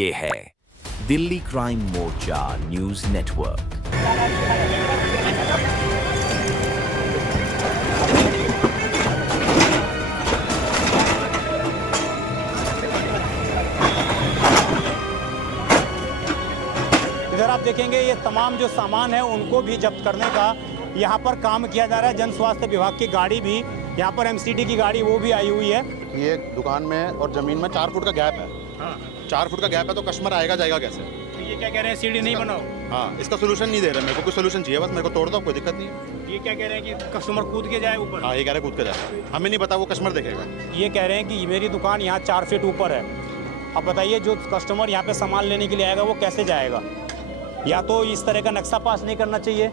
ये है दिल्ली क्राइम मोर्चा news network. इधर आप देखेंगे ये तमाम जो सामान है उनको भी जब्त करने का यहाँ पर काम किया जा रहा है। जन स्वास्थ्य विभाग की गाड़ी भी यहाँ पर एमसीडी की गाड़ी वो भी आई हुई है। ये दुकान में और जमीन में 4 फुट का गैप है। हाँ। 4 फुट का गैप है तो कस्टमर आएगा जाएगा कैसे? तो ये क्या कह रहे हैं, सीढ़ी नहीं बनाओ? हाँ, इसका सोल्यूशन नहीं दे रहे। मेरे को कोई सोल्यूशन चाहिए, बस मेरे को तोड़ दो, कोई दिक्कत नहीं है। ये क्या कह रहे हैं कि कस्टमर कूद के जाए ऊपर? हाँ, ये कह रहे कूद के जाए, हमें नहीं पता, वो कस्टमर देखेगा। ये कह रहे हैं कि मेरी दुकान यहाँ 4 फीट ऊपर है। अब बताइए जो कस्टमर यहाँ पे सामान लेने के लिए आएगा वो कैसे जाएगा? या तो इस तरह का नक्शा पास नहीं करना चाहिए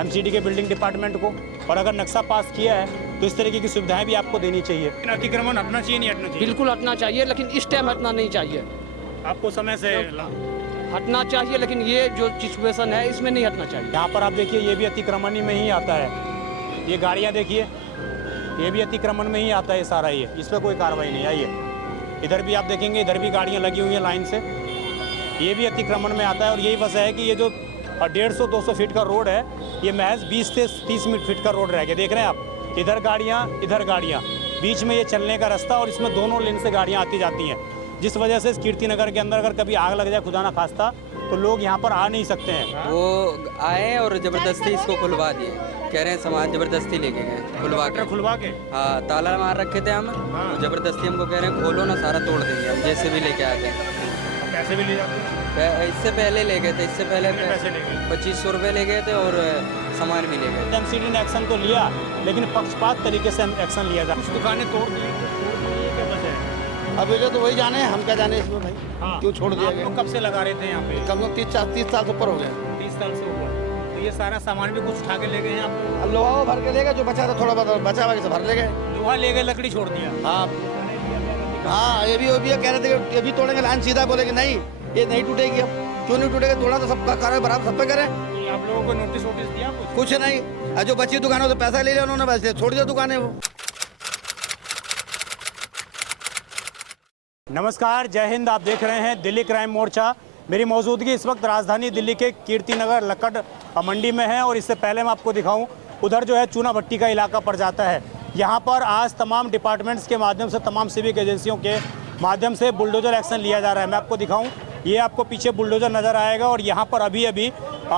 एमसीडी के बिल्डिंग डिपार्टमेंट को, और अगर नक्शा पास किया है तो इस तरीके की सुविधाएं भी आपको देनी चाहिए। अतिक्रमण हटना चाहिए, नहीं हटना चाहिए? बिल्कुल हटना चाहिए, लेकिन इस टाइम हटना नहीं चाहिए। आपको समय से हटना चाहिए, लेकिन ये जो सिचुएशन है इसमें नहीं हटना चाहिए। यहाँ पर आप देखिए ये भी अतिक्रमण में ही आता है। ये गाड़ियाँ देखिए, ये भी अतिक्रमण में ही आता है सारा। ये इस पर कोई कार्रवाई नहीं। आइए इधर भी आप देखेंगे, इधर भी गाड़ियाँ लगी हुई हैं लाइन से, ये भी अतिक्रमण में आता है। और यही वजह है कि ये जो 150-200 फीट का रोड है ये महज 20 से 30 फीट का रोड रह गया। देख रहे हैं आप, इधर गाड़ियाँ, बीच में ये चलने का रास्ता, और इसमें दोनों लेन से गाड़ियाँ आती जाती हैं, जिस वजह से कीर्ति नगर के अंदर अगर कभी आग लग जाए खुदा ना खास्ता तो लोग यहाँ पर आ नहीं सकते हैं। वो आए और ज़बरदस्ती इसको खुलवा दिए, कह रहे हैं सामान ज़बरदस्ती लेके गए, खुलवा के। हाँ, ताला मार रखे थे हम। हाँ। तो ज़बरदस्ती हमको कह रहे हैं खोलो ना, सारा तोड़ देंगे हम, जैसे भी लेके आते हैं। पैसे भी ले जाते हैं? इससे पहले ले गए थे, इससे पहले पैसे ले गए? 2500 रुपये ले गए थे और सामान भी ले गए। एमसीडी ने एक्शन तो लिया, लेकिन पक्षपात तरीके से एक्शन लिया जाए। कुछ दुकानें तोड़ दी, क्या वजह है? अब ये तो वही जाने, हम क्या जाने इसमें भाई। हाँ। क्यों छोड़ दिया आप गया? लोग कब से लगा रहे थे यहाँ पे? कम लोग 30 साल से ऊपर हो गए। 30 साल से ऊपर। तो ये सारा सामान भी कुछ उठा के ले गए हैं आप लोग? अब लोहा भर के ले गए, जो बचा था थोड़ा बहुत बचा हुआ से भर ले गए। लोहा ले गए, लकड़ी छोड़ दिया। हाँ, ये भी कह रहे थे कि ये भी तोड़ेंगे, लाइन सीधा बोले कि नहीं ये नहीं टूटेगी। अब क्यों नहीं टूटेगा? तोड़ा तो सबका कार्य बराबर सब पे करें। आप लोगों को नोटिस दिया कुछ नहीं, जो बची दुकानों से पैसा ले लिया उन्होंने, बस छोड़ दिया दुकानें वो। नमस्कार, जय हिंद। आप देख रहे हैं दिल्ली क्राइम मोर्चा। मेरी मौजूदगी इस वक्त राजधानी दिल्ली के कीर्ति नगर लक्कड़ मंडी में है, और इससे पहले मैं आपको दिखाऊं उधर जो है चूना भट्टी का इलाका पड़ जाता है। यहाँ पर आज तमाम डिपार्टमेंट्स के माध्यम से, तमाम सिविक एजेंसियों के माध्यम से बुलडोजर एक्शन लिया जा रहा है। मैं आपको दिखाऊं, ये आपको पीछे बुलडोजर नज़र आएगा, और यहाँ पर अभी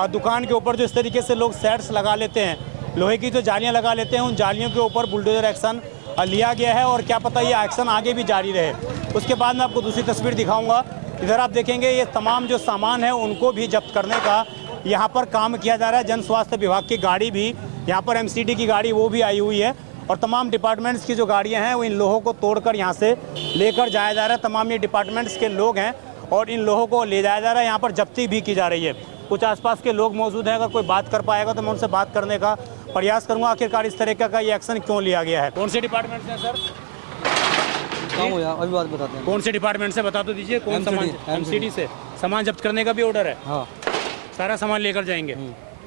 दुकान के ऊपर जो इस तरीके से लोग सेट्स लगा लेते हैं, लोहे की जो जालियाँ लगा लेते हैं, उन जालियों के ऊपर बुलडोजर एक्शन लिया गया है, और क्या पता ये एक्शन आगे भी जारी रहे। उसके बाद मैं आपको दूसरी तस्वीर दिखाऊंगा। इधर आप देखेंगे ये तमाम जो सामान है उनको भी जब्त करने का यहाँ पर काम किया जा रहा है। जन स्वास्थ्य विभाग की गाड़ी भी यहाँ पर एमसीडी की गाड़ी वो भी आई हुई है, और तमाम डिपार्टमेंट्स की जो गाड़ियाँ हैं वो इन लोहों को तोड़कर यहाँ से लेकर जाया जा रहा है। तमाम ये डिपार्टमेंट्स के लोग हैं और इन लोहों को ले जाया जा रहा है। यहाँ पर जब्ती भी की जा रही है। कुछ आसपास के लोग मौजूद हैं, अगर कोई बात कर पाएगा तो मैं उनसे बात करने का प्रयास करूँगा। आखिरकार इस तरह का ये एक्शन क्यों लिया गया है? कौन से डिपार्टमेंट से सर? अभी बात बताते हैं। कौन से डिपार्टमेंट से बता तो दीजिए। कौन सामान? एमसीडी से सामान जब्त करने का भी ऑर्डर है? हाँ, सारा सामान लेकर जाएंगे।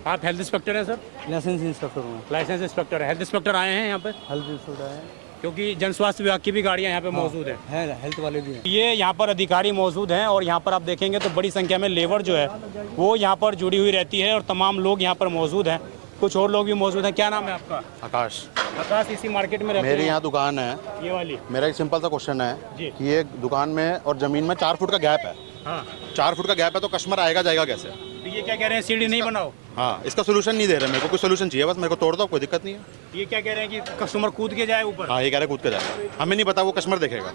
आप हेल्थ इंस्पेक्टर हैं सर? लाइसेंस इंस्पेक्टर हूँ। लाइसेंस इंस्पेक्टर है। हेल्थ इंस्पेक्टर आए हैं यहाँ पे? हेल्थ इंस्पेक्टर है, क्योंकि जन स्वास्थ्य विभाग की भी गाड़ियाँ यहाँ पे मौजूद है। हेल्थ वाले भी हैं। ये यहाँ पर अधिकारी मौजूद हैं, और यहाँ पर आप देखेंगे तो बड़ी संख्या में लेबर जो है वो यहाँ पर जुड़ी हुई रहती है, और तमाम लोग यहाँ पर मौजूद हैं। कुछ और लोग भी मौजूद हैं। क्या नाम है आपका? आकाश। आकाश, इसी मार्केट में रहते हैं? मेरी यहाँ दुकान है, ये वाली। मेरा एक सिंपल सा क्वेश्चन है जी। कि ये दुकान में और जमीन में 4 फुट का गैप है। हाँ। 4 फुट का गैप है तो कस्टमर आएगा जाएगा कैसे? तो ये क्या कह रहे हैं, सीढ़ी नहीं बनाओ? हाँ, इसका सोल्यूशन नहीं दे रहे। मेरे को कोई सोल्यूशन चाहिए, बस मेरे को तोड़ दो, कोई दिक्कत नहीं है। ये क्या कह रहे हैं कि कस्टमर कूद के जाए ऊपर? हाँ, ये कह रहे कूद के जाए, हमें नहीं पता, वो कस्टमर देखेगा।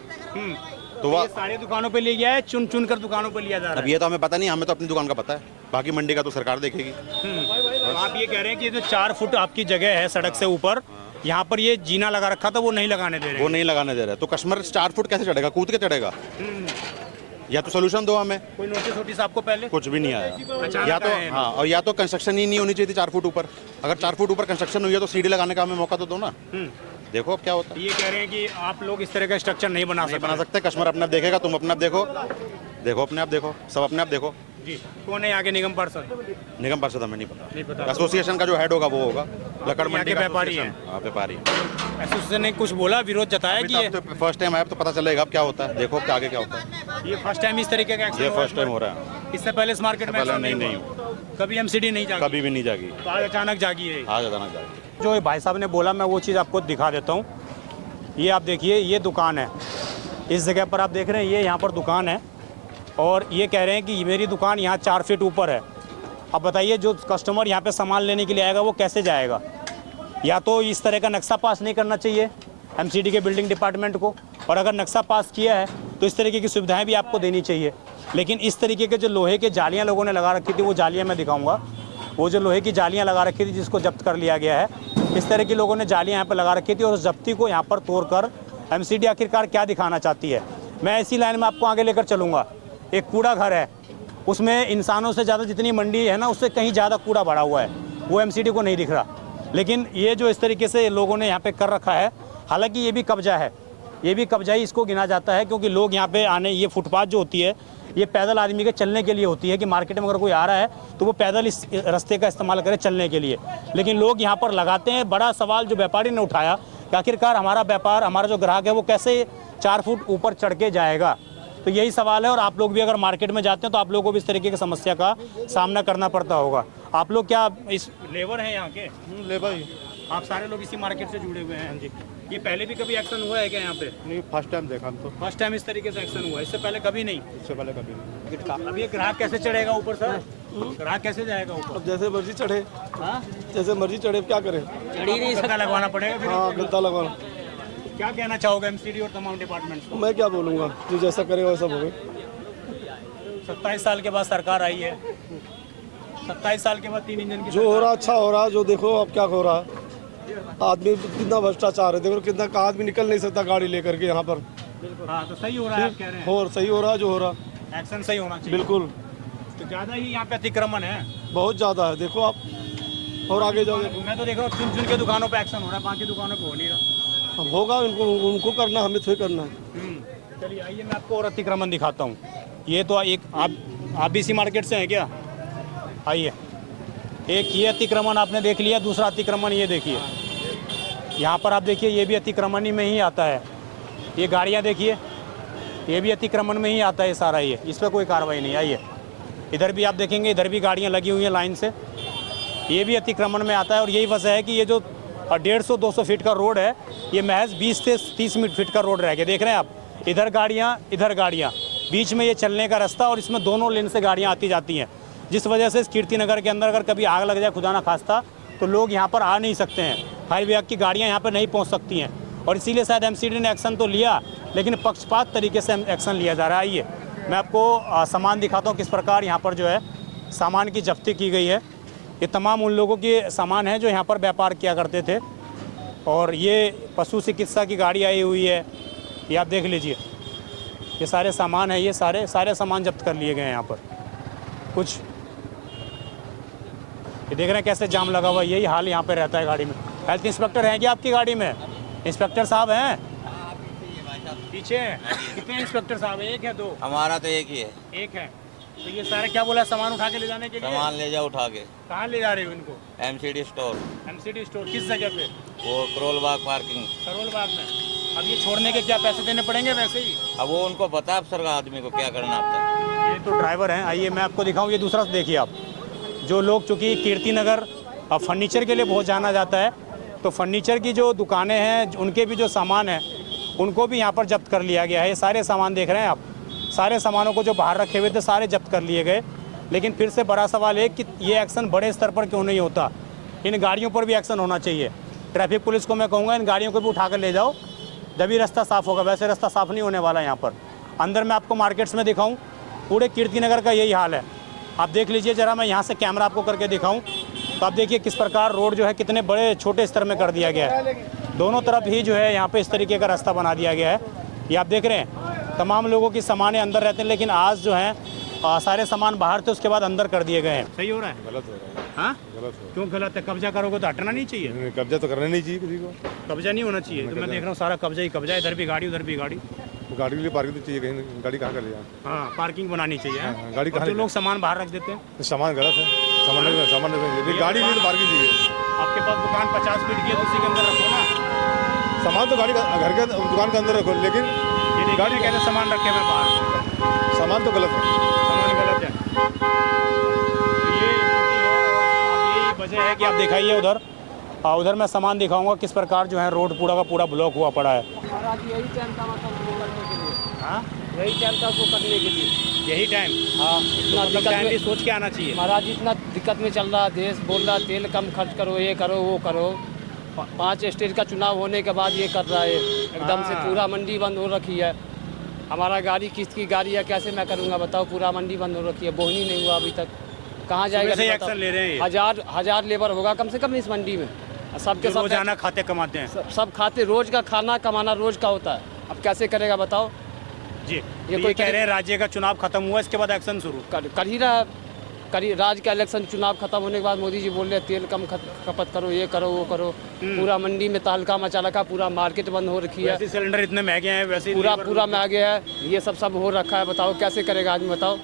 तो ये सारे दुकानों पे ले गया है, चुन चुन कर दुकानों पे लिया जा रहा अब है। ये तो हमें पता नहीं, हमें तो अपनी दुकान का पता है, बाकी मंडी का तो सरकार देखेगी। आप ये कह रहे हैं कि जो 4 फुट आपकी जगह है सड़क से ऊपर, यहाँ पर ये जीना लगा रखा था, वो नहीं लगाने दे रहे? वो नहीं लगाने दे रहे, तो कस्टमर 4 फुट कैसे चढ़ेगा? कूद के चढ़ेगा? या तो सोल्यूशन दो हमें। कोई नोटिस आपको पहले? कुछ भी नहीं आया। अचानक या तो आए हैं। हाँ, और या तो कंस्ट्रक्शन ही नहीं होनी चाहिए थी 4 फुट ऊपर। अगर 4 फुट ऊपर कंस्ट्रक्शन हुई है तो सीढ़ी लगाने का हमें मौका तो दो ना। देखो अब क्या होता है। ये कह रहे हैं कि आप लोग इस तरह का स्ट्रक्चर नहीं बना सकते। कस्टमर अपने आप देखेगा, तुम अपने आप देखो, अपने आप देखो, सब अपने आप देखो। जी। कौन है आगे निगम पार्षद? निगम पार्षद हमें नहीं नहीं पता। पता। एसोसिएशन का जो हेड होगा वो होगा। लकड़ यहाँ मंडी के का व्यापारी एसोसिएशन। हाँ, व्यापारी एसोसिएशन ने कुछ बोला, विरोध जताया कि ये फर्स्ट टाइम आया तो पता चलेगा अब क्या होता है, देखो क्या आगे क्या होता है। ये फर्स्ट टाइम इस तरीके का एक्शन ये हुआ है फर्स्ट टाइम हो रहा है, इससे पहले इस मार्केट में पहले ऐसा नहीं हुआ। कभी एमसीडी नहीं जागी, कभी भी नहीं जागी, तो आज अचानक जागी है। आज अचानक जागी। जो ये भाई साहब ने बोला मैं वो चीज़ आपको दिखा देता हूँ। ये आप देखिए, ये दुकान है, इस जगह पर आप देख रहे हैं, ये यहाँ पर दुकान है और ये कह रहे हैं कि मेरी दुकान यहाँ 4 फीट ऊपर है। अब बताइए जो कस्टमर यहाँ पे सामान लेने के लिए आएगा वो कैसे जाएगा? या तो इस तरह का नक्शा पास नहीं करना चाहिए एमसीडी के बिल्डिंग डिपार्टमेंट को, और अगर नक्शा पास किया है तो इस तरीके की सुविधाएं भी आपको देनी चाहिए। लेकिन इस तरीके के जो लोहे के जालियां लोगों ने लगा रखी थी, वो जालियां मैं दिखाऊंगा, वो जो लोहे की जालियां लगा रखी थी जिसको जब्त कर लिया गया है, इस तरह की लोगों ने जालियां यहाँ पर लगा रखी थी और उस जब्ती को यहाँ पर तोड़कर एमसीडी आखिरकार क्या दिखाना चाहती है। मैं इसी लाइन में आपको आगे लेकर चलूँगा। एक कूड़ा घर है, उसमें इंसानों से ज़्यादा जितनी मंडी है ना, उससे कहीं ज़्यादा कूड़ा भरा हुआ है, वो एमसीडी को नहीं दिख रहा। लेकिन ये जो इस तरीके से लोगों ने यहाँ पे कर रखा है, हालांकि ये भी कब्जा है, ये भी कब्जा ही इसको गिना जाता है, क्योंकि लोग यहाँ पे आने, ये फुटपाथ जो होती है ये पैदल आदमी के चलने के लिए होती है कि मार्केट में अगर कोई आ रहा है तो वो पैदल इस रास्ते का इस्तेमाल करे चलने के लिए। लेकिन लोग यहाँ पर लगाते हैं। बड़ा सवाल जो व्यापारी ने उठाया कि आखिरकार हमारा व्यापार, हमारा जो ग्राहक है वो कैसे 4 फुट ऊपर चढ़ के जाएगा, तो यही सवाल है। और आप लोग भी अगर मार्केट में जाते हैं तो आप लोगों को भी इस तरीके की समस्या का सामना करना पड़ता होगा। आप लोग क्या इस लेबर हैं यहाँ के? लेबर ही। आप सारे लोग इसी मार्केट से जुड़े हुए हैं? हाँ जी। ये पहले भी कभी एक्शन हुआ है क्या यहाँ पे? नहीं, फर्स्ट टाइम देखा हम तो। फर्स्ट टाइम इस तरीके से एक्शन हुआ है, इससे पहले कभी नहीं? इससे पहले कभी नहीं। अब ये ग्राहक कैसे चढ़ेगा ऊपर सर? ग्राहक कैसे जाएगा ऊपर? अब जैसे मर्जी चढ़े, हाँ, जैसे मर्जी चढ़े, क्या करें? चढ़ ही नहीं सकता, लगवाना पड़ेगा फिर। हाँ, गद्दा लगाना। क्या कहना चाहोगे एमसीडी और तमाम डिपार्टमेंट्स को? मैं क्या बोलूँगा, जो जैसा करेगा वैसा होगा। 27 साल के बाद सरकार आई है, 27 साल के बाद 3 इंजन की जो हो रहा अच्छा हो रहा, जो देखो अब क्या हो रहा। आदमी कितना भ्रष्टाचार है, देखो कितना का आदमी निकल नहीं सकता गाड़ी लेकर के यहाँ पर। हाँ, तो सही हो रहा है आप कह रहे हैं? और सही हो रहा जो हो रहा, एक्शन सही होना चाहिए। बिल्कुल। तो ज़्यादा ही यहाँ पे अतिक्रमण है, बहुत ज़्यादा है, देखो आप और आगे जाओ। मैं तो देख रहा हूँ चुन के दुकानों पे एक्शन हो रहा है, बाकी दुकानों पे हो नहीं रहा। अब होगा, उनको करना, हमें थोड़ी करना है। चलिए आइए मैं आपको और अतिक्रमण दिखाता हूँ। ये तो एक आप भी इसी मार्केट से हैं क्या? आइए, एक ये अतिक्रमण आपने देख लिया, दूसरा अतिक्रमण ये देखिए, यहाँ पर आप देखिए, ये भी अतिक्रमण ही में ही आता है। ये गाड़ियाँ देखिए, ये भी अतिक्रमण में ही आता है सारा, ये इस पर कोई कार्रवाई नहीं। आइए, इधर भी आप देखेंगे, इधर भी गाड़ियाँ लगी हुई हैं लाइन से, ये भी अतिक्रमण में आता है। और यही वजह है कि ये जो 150-200 फीट का रोड है, ये महज 20 से 30 फीट का रोड रह गया। देख रहे हैं आप, इधर गाड़ियाँ, बीच में ये चलने का रास्ता, और इसमें दोनों लेन से गाड़ियाँ आती जाती हैं, जिस वजह से इस कीर्ति नगर के अंदर अगर कभी आग लग जाए, खुदा ना खास्ता, तो लोग यहाँ पर आ नहीं सकते हैं। फायर विभाग की गाड़ियाँ यहाँ पर नहीं पहुँच सकती हैं, और इसीलिए शायद एमसीडी ने एक्शन तो लिया, लेकिन पक्षपात तरीके से एक्शन लिया जा रहा है। आइए मैं आपको सामान दिखाता हूँ, किस प्रकार यहाँ पर जो है सामान की जब्ती की गई है। ये तमाम उन लोगों के सामान हैं जो यहाँ पर व्यापार किया करते थे। और ये पशु चिकित्सा की गाड़ी आई हुई है, ये आप देख लीजिए, ये सारे सामान है, ये सारे सामान जब्त कर लिए गए हैं यहाँ पर। कुछ ये देख रहे हैं कैसे जाम लगा हुआ है, यही हाल यहाँ पे रहता है गाड़ी में। हेल्थ इंस्पेक्टर हैं क्या आपकी गाड़ी में? इंस्पेक्टर साहब हैं पीछे? कितने इंस्पेक्टर साहब हैं? 1 है 2? हमारा तो एक ही है। एक है। तो ये सारे क्या बोला, सामान उठा के ले जाने के लिए? सामान ले जाओ उठा के। कहाँ ले जा रहे हो इनको? MCD store. एमसीडी स्टोर किस जगह पे? वो करोल बाग पार्किंग। करोल बाग में। अब ये छोड़ने के क्या पैसे देने पड़ेंगे वैसे ही? अब वो उनको पता है अफसर का आदमी को क्या करना आता है। ये तो ड्राइवर हैं। आइए मैं आपको दिखाऊं, ये दूसरा देखिए आप, जो लोग, चूँकि कीर्ति नगर फर्नीचर के लिए बहुत जाना जाता है, तो फर्नीचर की जो दुकानें हैं, उनके भी जो सामान है उनको भी यहाँ पर जब्त कर लिया गया है। ये सारे सामान देख रहे हैं आप, सारे सामानों को जो बाहर रखे हुए थे सारे जब्त कर लिए गए। लेकिन फिर से बड़ा सवाल है कि ये एक्शन बड़े स्तर पर क्यों नहीं होता? इन गाड़ियों पर भी एक्शन होना चाहिए। ट्रैफिक पुलिस को मैं कहूँगा इन गाड़ियों को भी उठा कर ले जाओ, जब भी रास्ता साफ़ होगा। वैसे रास्ता साफ़ नहीं होने वाला यहाँ पर। अंदर मैं आपको मार्केट्स में दिखाऊँ, पूरे कीर्ति नगर का यही हाल है। आप देख लीजिए ज़रा, मैं यहाँ से कैमरा आपको करके दिखाऊँ तो आप देखिए किस प्रकार रोड जो है कितने बड़े छोटे स्तर में कर दिया गया है। दोनों तरफ ही जो है यहाँ पे इस तरीके का रास्ता बना दिया गया है। ये आप देख रहे हैं, तमाम लोगों की सामानें अंदर रहते हैं, लेकिन आज जो है सारे सामान बाहर थे, उसके बाद अंदर कर दिए गए हैं। सही हो रहा है? गलत हो रहा है। हाँ, गलत हो क्यों गलत है? कब्जा करोगे तो हटना नहीं चाहिए? रहा है। कब्जा तो करना नहीं चाहिए किसी को। कब्जा नहीं होना चाहिए। तो मैं देख रहा हूँ सारा कब्जा ही कब्जा, इधर भी गाड़ी उधर भी गाड़ी। तो गाड़ी के लिए पार्किंग तो चाहिए, कहीं गाड़ी कहाँ कर लिया? हाँ, पार्किंग बनानी चाहिए। हाँ, गाड़ी और कहाँ जो लोग सामान बाहर रख देते हैं, सामान गलत है, सामान गाड़ी के लिए तो पार्किंग चाहिए। आपके पास दुकान 50 फीट की है तो उसी के अंदर रखो ना। सामान तो गाड़ी का घर के दुकान के अंदर रखो, लेकिन ये देखिए गाड़ी- ना कैसे सामान रखे हुए हैं बाहर, सामान तो गलत है। सामान गलत है। तो ये स्थिति है और अब यही वजह है कि आप दिखाइए उधर, उधर मैं सामान दिखाऊंगा किस प्रकार जो है रोड पूरा का पूरा ब्लॉक हुआ पड़ा है। महाराज यही टाइम था मतलब वो करने के लिए, हाँ यही टाइम था वो करने के लिए। यही टाइम, हाँ इतना मतलब दिक्कत टाइम भी में सोच के आना चाहिए। महाराज इतना दिक्कत में चल रहा देश, बोल रहा तेल कम खर्च करो, ये करो वो करो। 5 स्टेट का चुनाव होने के बाद ये कर रहा है, एकदम से हाँ। पूरा मंडी बंद हो रखी है। हमारा गाड़ी किस्त की गाड़ी है, कैसे मैं करूँगा बताओ, पूरा मंडी बंद हो रखी है, बोहनी नहीं हुआ अभी तक, कहाँ जाएगा सुबह से ही बताओ? एक्शन ले रहे हैं ये। हजार लेबर होगा कम से कम इस मंडी में, सबके जो सब रोजाना खाते कमाते हैं। सब खाते, रोज का खाना कमाना रोज का होता है, अब कैसे करेगा बताओ। जी ये ये कोई कह रहे हैं राज्य का चुनाव खत्म हुआ, इसके बाद एक्शन शुरू। कर ही रहा राज्य का इलेक्शन चुनाव खत्म होने के बाद मोदी जी बोल रहे हैं तेल कम खपत करो, ये करो वो करो। पूरा मंडी में तहलका मचा रखा, पूरा मार्केट बंद हो रखी है, वैसे सिलेंडर इतने महंगे हैं, वैसे ही पूरा में आ गया है, ये सब हो रखा है। बताओ कैसे करेगा आदमी बताओ।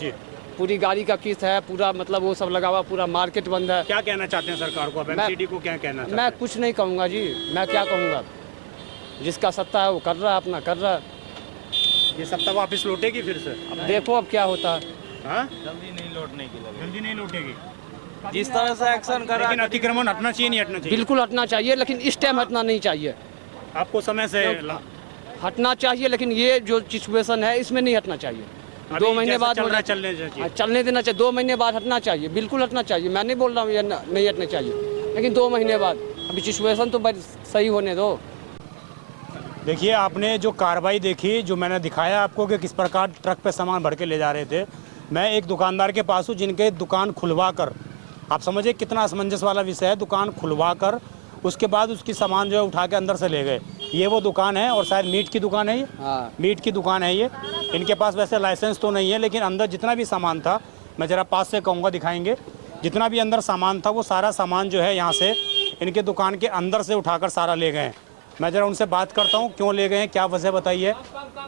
जी पूरी गाड़ी का किस्त है, पूरा मतलब वो सब लगा हुआ, पूरा मार्केट बंद है। क्या कहना चाहते हैं सरकार को, अब एमसीडी को क्या कहना चाहते मैं हैं? कुछ नहीं कहूँगा जी, मैं क्या कहूँगा, जिसका सत्ता है वो कर रहा है, अपना कर रहा है। ये सत्ता वापस लौटेगी फिर से? अब देखो अब क्या होता है। हाँ? जल्दी नहीं लौटने की लगी। जल्दी नहीं लौटेगी, जिस तरह से एक्शन कर लेकिन अतिक्रमण हटना चाहिए नहीं हटना चाहिए? बिल्कुल हटना चाहिए, लेकिन इस टाइम हटना नहीं चाहिए। आपको समय से हटना चाहिए, लेकिन ये जो सिचुएशन है इसमें नहीं हटना चाहिए। 2 महीने बाद चल हो रहा है जाए- चलने चाहिए। हाँ, चलने देना चाहिए, 2 महीने बाद हटना चाहिए, बिल्कुल हटना चाहिए। मैं नहीं बोल रहा हूँ ये नहीं हटना चाहिए, लेकिन 2 महीने बाद अभी सिचुएशन तो सही होने दो। देखिए आपने जो कार्रवाई देखी, जो मैंने दिखाया आपको कि किस प्रकार ट्रक पे सामान भर के ले जा रहे थे। मैं एक दुकानदार के पास हूँ जिनके दुकान खुलवा कर, आप समझिए कितना असमंजस वाला विषय है, दुकान खुलवा कर उसके बाद उसकी सामान जो है उठा के अंदर से ले गए। ये वो दुकान है और शायद मीट की दुकान है ये। हाँ। मीट की दुकान है ये। इनके पास वैसे लाइसेंस तो नहीं है, लेकिन अंदर जितना भी सामान था, मैं ज़रा पास से कहूँगा दिखाएंगे, जितना भी अंदर सामान था वो सारा सामान जो है यहाँ से इनके दुकान के अंदर से उठाकर सारा ले गए हैं। मैं ज़रा उनसे बात करता हूँ क्यों ले गए हैं, क्या वजह बताइए।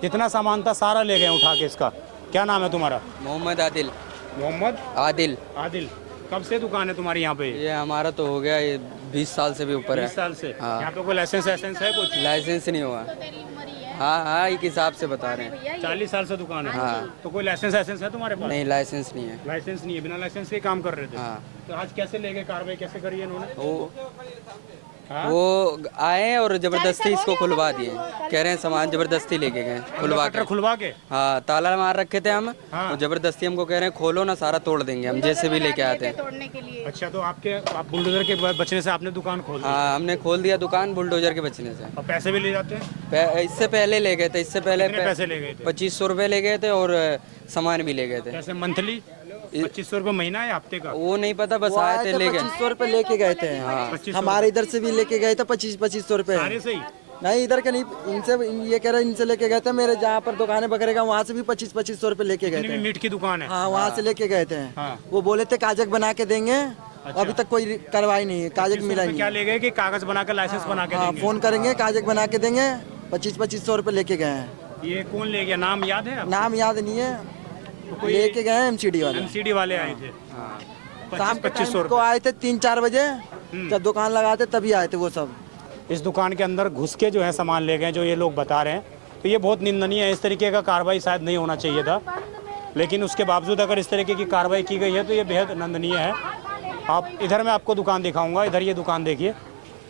जितना सामान था सारा ले गए उठा के। इसका क्या नाम है तुम्हारा? मोहम्मद आदिल। मोहम्मद आदिल। आदिल। कब से दुकान है तुम्हारी यहाँ पे? ये हमारा तो हो गया ये 20 साल से भी ऊपर है। 20 साल से। हाँ। यहाँ पे कोई लाइसेंस है कुछ? लाइसेंस नहीं हुआ। हाँ एक हिसाब से बता रहे हैं। 40 साल से दुकान है। हाँ। तो कोई लाइसेंस है तुम्हारे पास? नहीं लाइसेंस नहीं है। लाइसेंस नहीं है, बिना लाइसेंस के काम कर रहे थे। हाँ। तो आज कैसे ले गए, कार्रवाई कैसे करी है इन्होंने? हाँ? वो आए और जबरदस्ती इसको खुलवा दिए, कह रहे हैं सामान जबरदस्ती लेके गए खुलवा के। खुलवा के? हाँ ताला मार रखे थे हम। हाँ। और जबरदस्ती हमको कह रहे हैं खोलो ना, सारा तोड़ देंगे हम, जैसे भी लेके आते हैं। तोड़ने के लिए। अच्छा, तो आप बुलडोजर के बचने से आपने दुकान खोल दी? हाँ हमने खोल दिया दुकान बुलडोजर के बचने से। और पैसे भी ले जाते हैं? इससे पहले ले गए थे, इससे पहले कितने पैसे ले गए थे? 2500 रुपये ले गए थे और सामान भी ले गए थे। कैसे, मंथली 2500 रुपये महीना या हफ्ते का? वो नहीं पता, बस आए थे ले गए। 2500 रुपये लेके गए थे। हाँ 2500 हमारे इधर से भी लेके गए थे 2500 रुपये। सारे सही? नहीं इधर के नहीं, इनसे ये कह रहे हैं इनसे लेके गए थे, मेरे जहाँ पर दुकानें बकरेगा वहाँ से भी 2500 रुपये लेके गए थे। मीट की दुकान है? हाँ वहाँ से लेके गए थे। हाँ। वो बोले थे कागज बना के देंगे, अभी तक कोई कार्रवाई नहीं है, कागज मिला ही क्या नहीं। ले गए कि कागज बना के लाइसेंस बना के हाँ देंगे? फोन करेंगे कागज बना के देंगे, 2500 रुपये लेके गए हैं। ये कौन ले गया, नाम याद है? नाम याद नहीं है, लेके गए हैं MCD वाले। एमसीडी वाले आए थे? शाम के 2500 टाइम को आए थे 3-4 बजे, जब दुकान लगाते तभी आए थे वो सब। इस दुकान के अंदर घुस के जो है सामान ले गए, जो ये लोग बता रहे हैं, तो ये बहुत निंदनीय है। इस तरीके का कार्रवाई शायद नहीं होना चाहिए था, लेकिन उसके बावजूद अगर इस तरीके की कार्रवाई की गई है तो ये बेहद निंदनीय है। आप इधर मैं आपको दुकान दिखाऊंगा, इधर ये दुकान देखिए,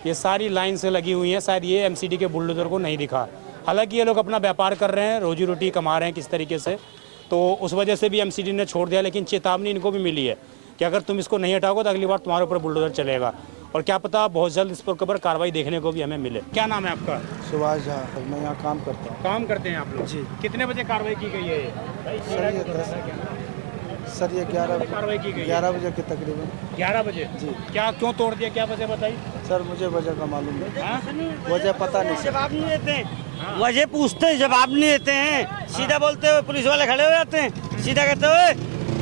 ये सारी लाइन से लगी हुई है। शायद ये एमसीडी के बुलडोजर को नहीं दिखा, हालांकि ये लोग अपना व्यापार कर रहे हैं, रोजी रोटी कमा रहे हैं किस तरीके से, तो उस वजह से भी एमसीडी ने छोड़ दिया। लेकिन चेतावनी इनको भी मिली है कि अगर तुम इसको नहीं हटाओगे तो अगली बार तुम्हारे ऊपर बुलडोजर चलेगा, और क्या पता बहुत जल्द इस पर ऊपर कार्रवाई देखने को भी हमें मिले। क्या नाम है आपका? सुभाष झा, मैं यहाँ काम करता हूँ। काम करते हैं आप लोग? जी। कितने बजे कार्रवाई की गई है ये? सर ये 11 कार्रवाई की गई? 11 बजे के तकरीबन। 11 बजे? जी। क्या, क्यों तोड़ दिया, क्या वजह बताइए? सर मुझे वजह का मालूम है, हाँ? वजह पता नहीं सर। जवाब नहीं देते हैं, वजह पूछते हैं, जवाब नहीं देते हैं, सीधा बोलते हुए पुलिस वाले खड़े हो जाते हैं, सीधा कहते हुए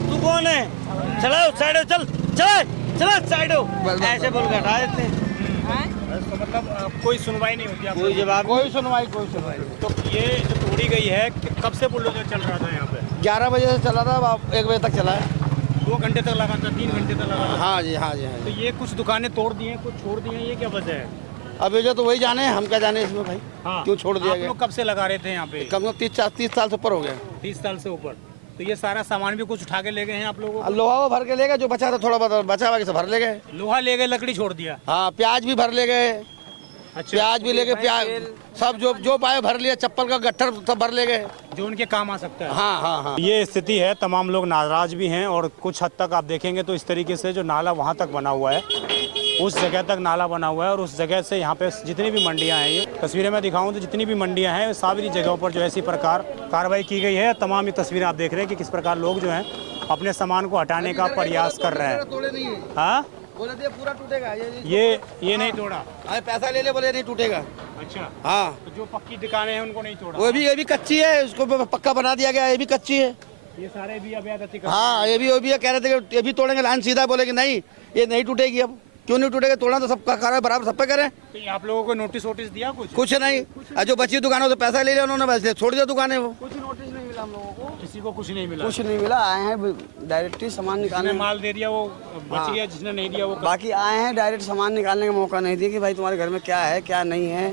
तू कौन है, चलो साइड हो, चल चल चलो साइड हो, ऐसे बोल के हटा देते हैं। तो मतलब कोई सुनवाई नहीं होती? कोई जवाब, कोई सुनवाई तो ये जो तोड़ी गई है, कब से बुलडोजर चल रहा था यहाँ पे? 11 बजे से चला था, अब 1 बजे तक चला है। 2 2 घंटे तक लगा था, 3 घंटे तक लगा था। हाँ जी, हाँ जी, हाँ तो जी। ये कुछ दुकानें तोड़ दी हैं, कुछ छोड़ दी हैं, ये क्या वजह है? अब ये जो तो वही जाने, हम क्या जाने इसमें भाई, क्यों छोड़ दिया आप गया? लोग कब से लगा रहे थे यहाँ पे? कम से कम 30 साल से ऊपर हो गया। 30 साल से ऊपर। तो ये सारा सामान भी कुछ उठा के ले गए हैं आप लोगों को? लोहा वो भर के ले गए, जो बचा था थोड़ा बहुत बचा, बाकी से भर ले गए। लोहा ले गए, लकड़ी छोड़ दिया। हाँ, प्याज भी भर ले गए। अच्छा, प्याज भी ले गए, प्याज सब जो पाए भर लिया, चप्पल का गट्ठर सब भर ले गए। जो उनके काम आ सकता है। हाँ हाँ हाँ। ये स्थिति है, तमाम लोग नाराज भी हैं और कुछ हद तक आप देखेंगे तो इस तरीके से जो नाला वहाँ तक बना हुआ है, उस जगह तक नाला बना हुआ है और उस जगह से यहाँ पे जितनी भी मंडियाँ हैं, ये तस्वीरें मैं दिखाऊं तो जितनी भी मंडियाँ हैं सारी जगहों पर जो है इसी प्रकार कार्रवाई की गई है। तमाम ये तस्वीरें आप देख रहे हैं कि किस प्रकार लोग जो हैं अपने सामान को हटाने का प्रयास कर रहे हैं। हाँ, बोले थे पूरा टूटेगा ये नहीं तोड़ा। अरे पैसा ले ले, बोले नहीं टूटेगा। अच्छा, हाँ, तो जो पक्की दुकानें हैं उनको नहीं तोड़ा। ये भी कच्ची है, उसको पक्का बना दिया गया, ये भी कच्ची है। ये सारे भी अवैध अतिक्रमण। हाँ, ये भी कह रहे थे कि ये भी तोड़ेंगे, लाइन सीधा बोले कि नहीं ये नहीं टूटेगी। अब क्यों नहीं टूटेगा? तोड़ना तो सब कार्रवाई बराबर सब पे करें। तो ये आप लोगों को नोटिस वोटिस दिया कुछ नहीं, और जो बची दुकानों से पैसा ले लिया उन्होंने, बस छोड़ दिया दुकानें। वो कुछ नोटिस नहीं मिला हम लोगों को, किसी को कुछ नहीं मिला। कुछ नहीं मिला। आए हैं डायरेक्ट ही सामान जिसने निकालने, माल दे दिया वो बच गया, जिसने नहीं दिया वो बाकी आए हैं डायरेक्ट सामान निकालने का मौका नहीं दिया कि भाई तुम्हारे घर में क्या है क्या नहीं है,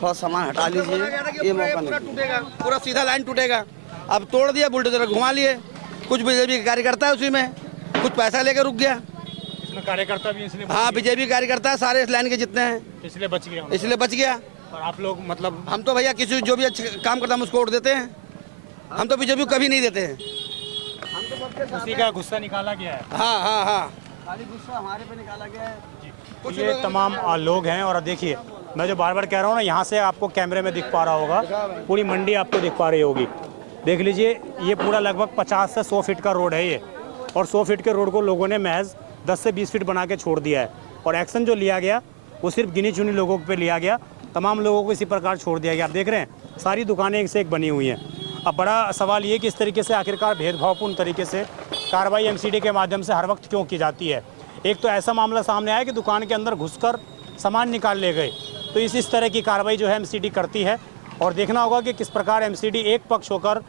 थोड़ा सामान हटा लीजिए, ये मौका नहीं। टूटेगा, पूरा सीधा लाइन टूटेगा। अब तोड़ दिया, बुलडोजर घुमा लिए, कुछ बीजेपी कार्यकर्ता है उसी में, कुछ पैसा लेकर रुक गया। इसमें कार्यकर्ता भी इसलिए हाँ, बीजेपी कार्यकर्ता है सारे इस लाइन के जितने हैं, इसलिए बच गया। इसलिए बच गया। और आप लोग मतलब हम तो भैया किसी जो भी अच्छा काम करता है हम उसको वोट देते हैं, हम तो बीजेपी को कभी नहीं देते हैं। उसी का गुस्सा निकाला गया है। हाँ हाँ हाँ, खाली गुस्सा हमारे पे निकाला गया है। तो ये तमाम लोग हैं और देखिए मैं जो बार बार कह रहा हूँ ना, यहाँ से आपको कैमरे में दिख पा रहा होगा, पूरी मंडी आपको दिख पा रही होगी। देख लीजिए, ये पूरा लगभग 50 से 100 फीट का रोड है ये, और 100 फीट के रोड को लोगों ने महज 10 से 20 फीट बना के छोड़ दिया है। और एक्शन जो लिया गया वो सिर्फ गिनी चुनी लोगों पे लिया गया, तमाम लोगों को इसी प्रकार छोड़ दिया गया। आप देख रहे हैं सारी दुकानें एक से एक बनी हुई हैं। अब बड़ा सवाल ये कि इस तरीके से आखिरकार भेदभावपूर्ण तरीके से कार्रवाई एमसीडी के माध्यम से हर वक्त क्यों की जाती है। एक तो ऐसा मामला सामने आया कि दुकान के अंदर घुसकर सामान निकाल ले गए, तो इस तरह की कार्रवाई जो है एमसीडी करती है। और देखना होगा कि किस प्रकार एमसीडी एक पक्ष होकर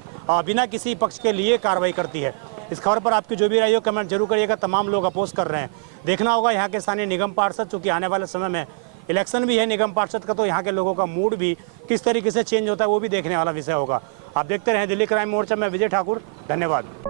बिना किसी पक्ष के लिए कार्रवाई करती है। इस खबर पर आपकी जो भी राय हो कमेंट जरूर करिएगा। तमाम लोग अपोज कर रहे हैं। देखना होगा यहाँ के स्थानीय निगम पार्षद, चूँकि आने वाले समय में इलेक्शन भी है निगम पार्षद का, तो यहाँ के लोगों का मूड भी किस तरीके से चेंज होता है वो भी देखने वाला विषय होगा। आप देखते रहें दिल्ली क्राइम मोर्चा में विजय ठाकुर, धन्यवाद।